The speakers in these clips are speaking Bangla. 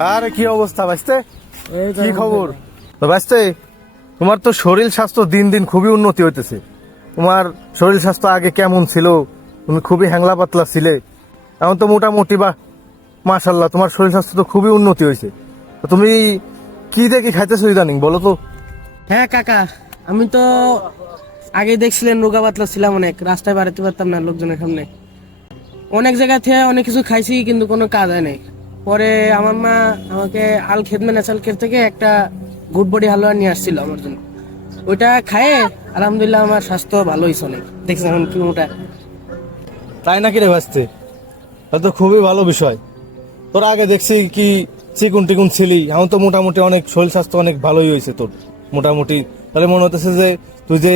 আরে কি অবস্থা বাইস্তে? এই তো কি খবর? তো বাইস্তে, তোমার তো শরীর স্বাস্থ্য দিন দিন খুবই উন্নতি হইতেছে। তোমার শরীর স্বাস্থ্য আগে কেমন ছিল? তুমি খুবই হ্যাংলা পাতলা ছিলে, এখন তো মোটামুটি বা মাশাল্লাহ তোমার শরীর স্বাস্থ্য তো খুবই উন্নতি হয়েছে। তো তুমি কি দেখি খাইতেছো ইদানিং বলো তো? হ্যাঁ কাকা, আমি তো আগে দেখছিলেন রোগা পাতলা ছিলাম, অনেক রাস্তায় বাড়াতে পারতাম না লোকজনের সামনে। অনেক জায়গা থেকে অনেক কিছু খাইছি কিন্তু কোনো কাজ হয় নাই। পরে আমার মা আমাকে আল খেদমে ন্যাচারাল কেয়ার থেকে একটা গুড বডি হালুয়া নিয়ে আসছিল আমার জন্য। ওইটা খায়ে আলহামদুলিল্লাহ আমার স্বাস্থ্য ভালো হয়েছে অনেক। দেখছেন এখন কি ওটা। তাই নাকি রে বাইস্তে? তাহলে তো খুবই ভালো বিষয়। তোর আগে দেখছি কি চিকুন টিকুন ছিলি, এখন তো মোটামুটি অনেক শরীর স্বাস্থ্য অনেক ভালোই হয়েছে তোর মোটামুটি। তাহলে মনে হতেছে যে তুই যে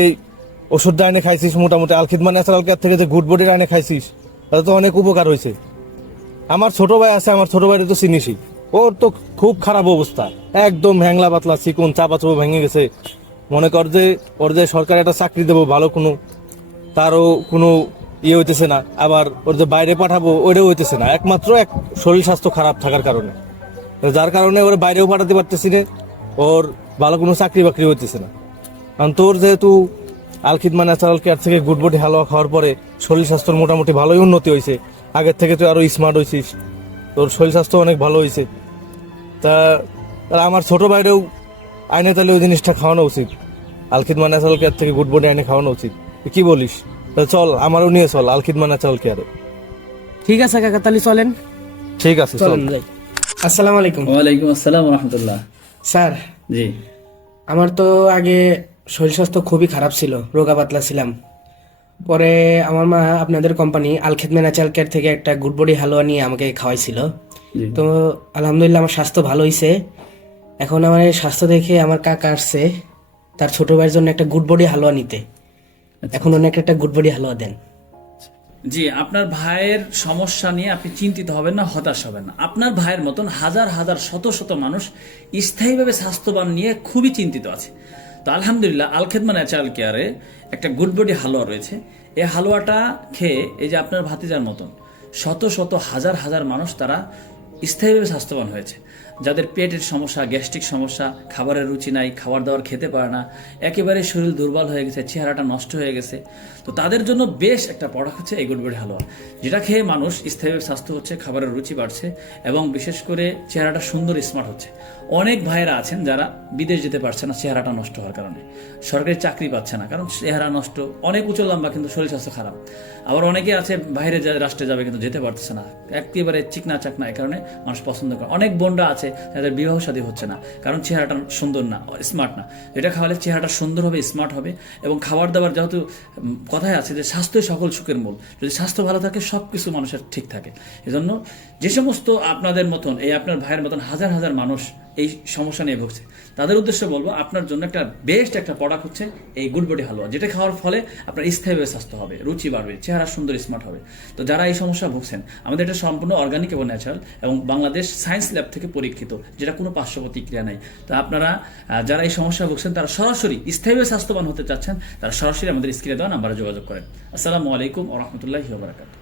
ওষুধটা এনে খাইছিস, মোটামুটি আলখিদমা ন্যাচারাল কেয়ার থেকে যে গুড বডির এনে খাইছিস, তাতে তো অনেক উপকার হয়েছে। আমার ছোট ভাই আছে, আমার ছোট ভাইটা তো চিনিসই, ওর তো খুব খারাপ অবস্থা, একদম হ্যাংলা পাতলা চিকুন চাপা চোপা ভেঙে গেছে। মনে কর যে ওর যে সরকার একটা চাকরি দেবো ভালো কোনো, তারও কোনো ইয়ে হইতেছে না, আবার ওর যে বাইরে পাঠাবো ওইটাও হইতেছে না, একমাত্র এক শরীর স্বাস্থ্য খারাপ থাকার কারণে। যার কারণে ওর বাইরেও পাঠাতে পারতেছি না, ওর ভালো কোনো চাকরি বাকরি হইতেছে না। কারণ তোর যেহেতু আলখিদমা ন্যাচারাল কেয়ার থেকে গুড বডি হালুয়া খাওয়ার পরে শরীর স্বাস্থ্যর মোটামুটি ভালোই উন্নতি হয়েছে, আগের থেকে তুই আরো স্মার্ট হয়েছিস, তোর শরীর স্বাস্থ্য অনেক ভালো হয়েছে। তা তাহলে আমার ছোট ভাইরেও আইনে তাহলে ওই জিনিসটা খাওয়ানো উচিত, আলখিদমা ন্যাচারাল কেয়ার থেকে গুড বডি আইনে খাওয়ানো উচিত। তুই কি বলিস? তা চল আমারও নিয়ে চল আলখিদমা ন্যাচারাল কেয়ারে। ঠিক আছে কাকা, তাহলে চলেন। ঠিক আছে চল। চলেন যাই। আসসালামু আলাইকুম। ওয়ালাইকুম আসসালাম রহমতুল্লাহ। স্যার, জি আমার তো আগে শরীর স্বাস্থ্য খুবই খারাপ ছিল, রোগা পাতলা ছিলাম। পরে আমার মা আপনাদের কোম্পানি আল খেদমে ন্যাচারাল কেয়ার থেকে একটা গুড বডি হালুয়া নিয়ে আমাকে খাওয়াইছিল। জি তো আলহামদুলিল্লাহ আমার স্বাস্থ্য ভালো হয়েছে। এখন আমার এই স্বাস্থ্য দেখে আমার কাকা আসছে তার ছোট ভাইয়ের জন্য একটা গুড বডি হালুয়া নিতে। এখন অনেক একটা গুড বডি হালুয়া দেন। জি, আপনার ভাইয়ের সমস্যা নিয়ে আপনি চিন্তিত হবেন না, হতাশ হবেন না। আপনার ভাইয়ের মতন হাজার হাজার শত শত মানুষ স্থায়ীভাবে স্বাস্থ্যবান নিয়ে খুবই চিন্তিত আছে। তো আলহামদুলিল্লাহ আল খেদমা ন্যাচারাল কেয়ারে একটা গুড বডি হালুয়া রয়েছে। এই হালুয়াটা খেয়ে এই যে আপনার ভাতিজার মতন শত শত হাজার হাজার মানুষ তারা স্থায়ীভাবে স্বাস্থ্যবান হয়েছে। যাদের পেটের সমস্যা, গ্যাস্ট্রিক সমস্যা, খাবারের রুচি নাই, খাবার দাবার খেতে পারে না, একেবারে শরীর দুর্বল হয়ে গেছে, চেহারাটা নষ্ট হয়ে গেছে, তো তাদের জন্য বেশ একটা প্রোডাক্ট হচ্ছে এই গুড বডি হালুয়া, যেটা খেয়ে মানুষ স্থায়ীভাবে স্বাস্থ্য হচ্ছে, খাবারের রুচি বাড়ছে এবং বিশেষ করে চেহারাটা সুন্দর স্মার্ট হচ্ছে। অনেক ভাইয়েরা আছেন যারা বিদেশ যেতে পারছে না চেহারাটা নষ্ট হওয়ার কারণে, সরকারি চাকরি পাচ্ছে না কারণ চেহারা নষ্ট, অনেক উঁচু লম্বা কিন্তু শরীর স্বাস্থ্য খারাপ। আবার অনেকে আছে বাইরে রাষ্ট্রে যাবে কিন্তু যেতে পারতেছে না, একেবারে চিকনা চাকনা, এই কারণে মানুষ পছন্দ করে। অনেক বোনরা আছে যাদের বিবাহ শাদী হচ্ছে না কারণ চেহারাটা সুন্দর না, স্মার্ট না। এটা খাওয়ালে চেহারাটা সুন্দর হবে, স্মার্ট হবে। এবং খাবার দাবার, যেহেতু কথায় আছে যে স্বাস্থ্যই সকল সুখের মূল, যদি স্বাস্থ্য ভালো থাকে সব কিছু মানুষের ঠিক থাকে। এজন্য যে সমস্ত আপনাদের মতন, এই আপনার ভাইয়ের মতন হাজার হাজার মানুষ এই সমস্যা নিয়ে ভুগছে, তাদের উদ্দেশ্যে বলবো আপনার জন্য একটা বেস্ট একটা প্রোডাক্ট হচ্ছে এই গুড বডি হালুয়া, যেটা খাওয়ার ফলে আপনার স্থায়ীভাবে স্বাস্থ্য হবে, রুচি বাড়বে, চেহারা সুন্দর স্মার্ট হবে। তো যারা এই সমস্যা ভুগছেন, আমাদের এটা সম্পূর্ণ অর্গানিক এবং ন্যাচারাল এবং বাংলাদেশ সায়েন্স ল্যাব থেকে পরীক্ষিত, যেটা কোনো পার্শ্ব প্রতিক্রিয়া নাই। তো আপনারা যারা এই সমস্যা ভুগছেন, তারা সরাসরি স্থায়ীভাবে স্বাস্থ্যবান হতে চাচ্ছেন, তারা সরাসরি আমাদের স্ক্রিনে দেওয়া নাম্বারে যোগাযোগ করেন। আসসালামু আলাইকুম ওয়া রাহমাতুল্লাহি ওয়া বারাকাতুহু।